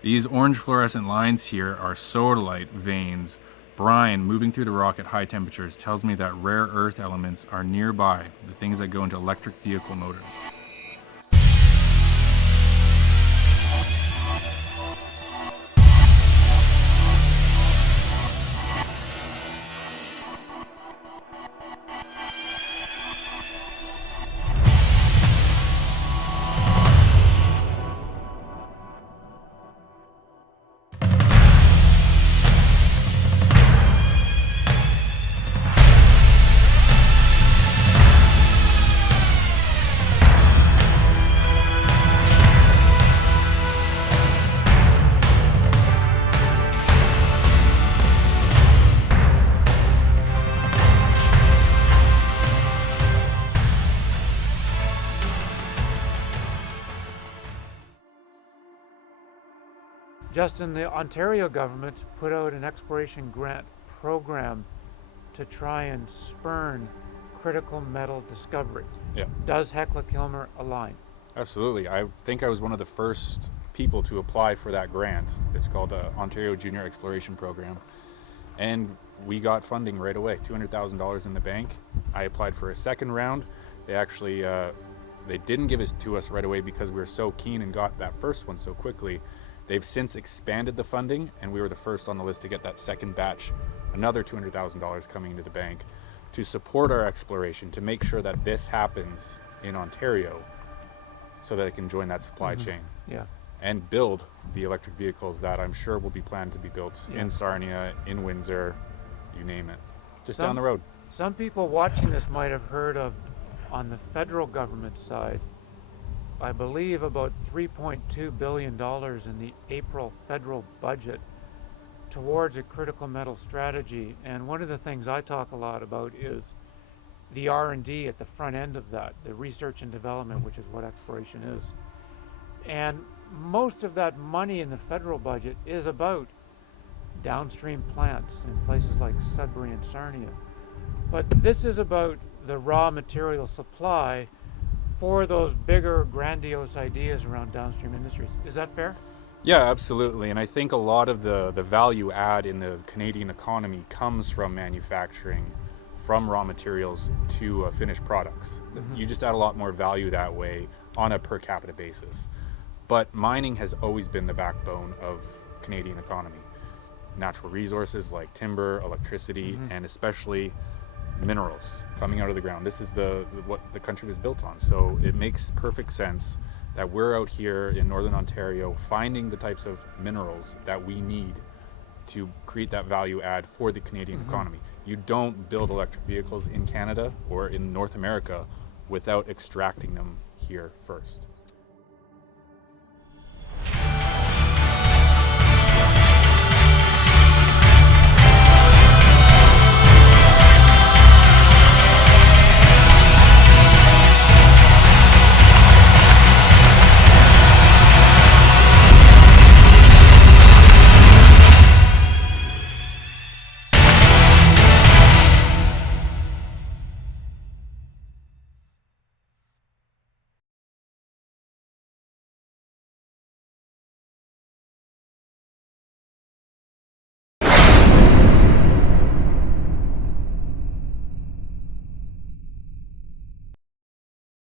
These orange fluorescent lines here are sodalite veins. Brine moving through the rock at high temperatures tells me that rare earth elements are nearby, the things that go into electric vehicle motors. Justin, the Ontario government put out an exploration grant program to try and spurn critical metal discovery. Yeah, Does Hecla Kilmer align? absolutely. I think I was one of the first people to apply for that grant. It's called the Ontario Junior Exploration Program. And we got funding right away, $200,000 in the bank. I applied for a second round. They actually, they didn't give it to us right away because we were so keen and got that first one so quickly. They've since expanded the funding, and we were the first on the list to get that second batch, another $200,000 coming into the bank to support our exploration, to make sure that this happens in Ontario so that it can join that supply chain. Yeah. And build the electric vehicles that I'm sure will be planned to be built in Sarnia, in Windsor, you name it, just down the road. Some people watching this might have heard of, on the federal government side, I believe about $3.2 billion in the April federal budget towards a critical metal strategy. And one of the things I talk a lot about is the R&D at the front end of that, the research and development, which is what exploration is. And most of that money in the federal budget is about downstream plants in places like Sudbury and Sarnia. But this is about the raw material supply for those bigger, grandiose ideas around downstream industries. Is that fair? Yeah, absolutely. And I think a lot of the value add in the Canadian economy comes from manufacturing, from raw materials to finished products. You just add a lot more value that way on a per capita basis. But mining has always been the backbone of Canadian economy. Natural resources like timber, electricity, and especially minerals coming out of the ground. This is what the country was built on. So it makes perfect sense that we're out here in Northern Ontario finding the types of minerals that we need to create that value add for the Canadian economy. You don't build electric vehicles in Canada or in North America without extracting them here first.